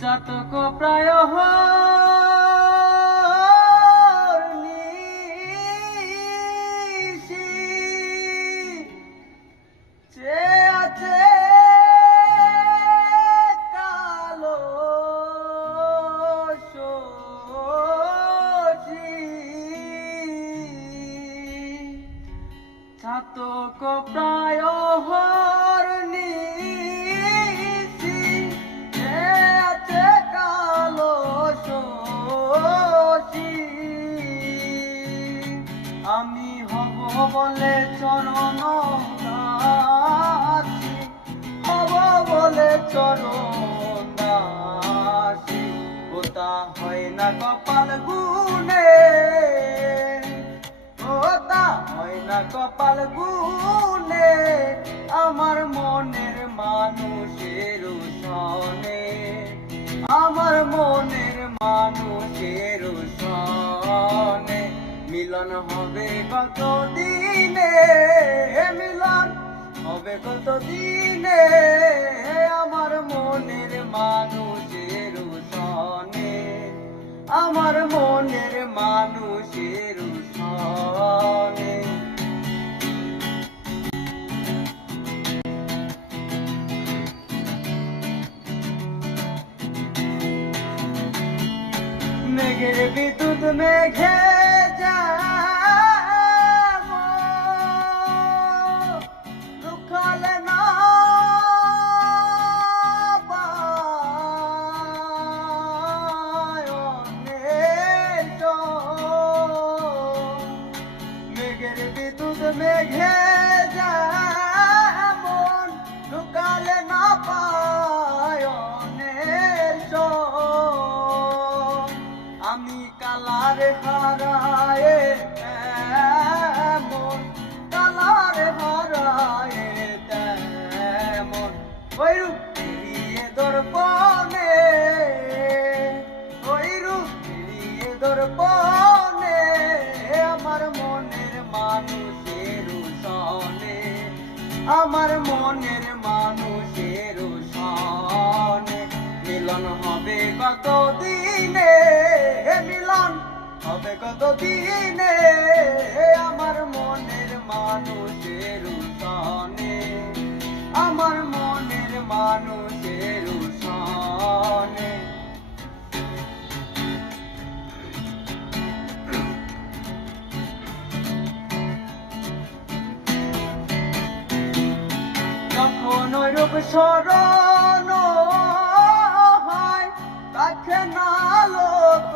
চাতক প্রায় আছে কালো চাতক প্রায় আমি হব বলে চরণ দাসী, হব বলে চরণ দাসী, ওটা হয় না কপাল গুনে, ওটা হয় না কপাল গুনে, আমার মনের মানুষের সনে, আমার মনের মানুষের সনে মিলন হবে কত দিনে, মিলন হবে কত দিনে, আমার মনের মানুষের সনে, আমার মনের মানুষের সনে। মেঘের বিদ্যুৎ মেঘে লুকালে না মেঘের বিদ্যুৎ মেঘে যেমন লুকালে না পায়নের আমি কালারে হারায় তেমন, কালারে হারায় তেমন, ওই রূপ ফিরিয়ে দর্পণে, ওই রূপ ফিরিয়ে দর্পণে, আমার মনের মানুষের সনে, আমার মনের মানুষের সনে মিলন হবে কত দিনে, মিলন হবে কত দিনে, আমার মনের মানুষের সনে, আমার মনের মানুষের সনে। যখন ওই রূপ স্মরণ হয় তাকে না লোক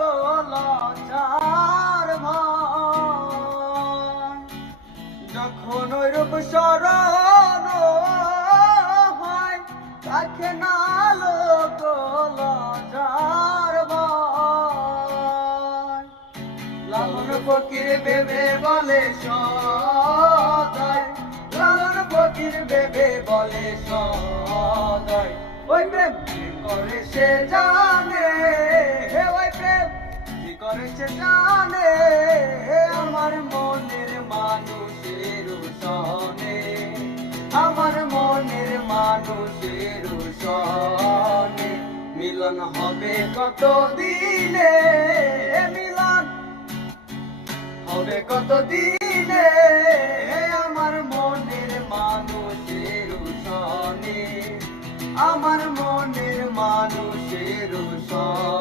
লজ্জার ভয়, যখন ওই রূপ স্মরণ হয় তাকে না লোক লজ্জার ভয়, লালন ফকির ভেবে বলে সদাই, লালন ফকির ভেবে বলে সদাই, ওই প্রেম কি করে সে জানে, ওই প্রেম কি করে সে জানে, আমার মনের মানুষের সনে, আমার মনের মানুষের সনে মিলন হবে কত দিনে, মিলন হবে কত দিনে, আমার মনের মানুষের সনে, আমার মনের মানুষের সনে।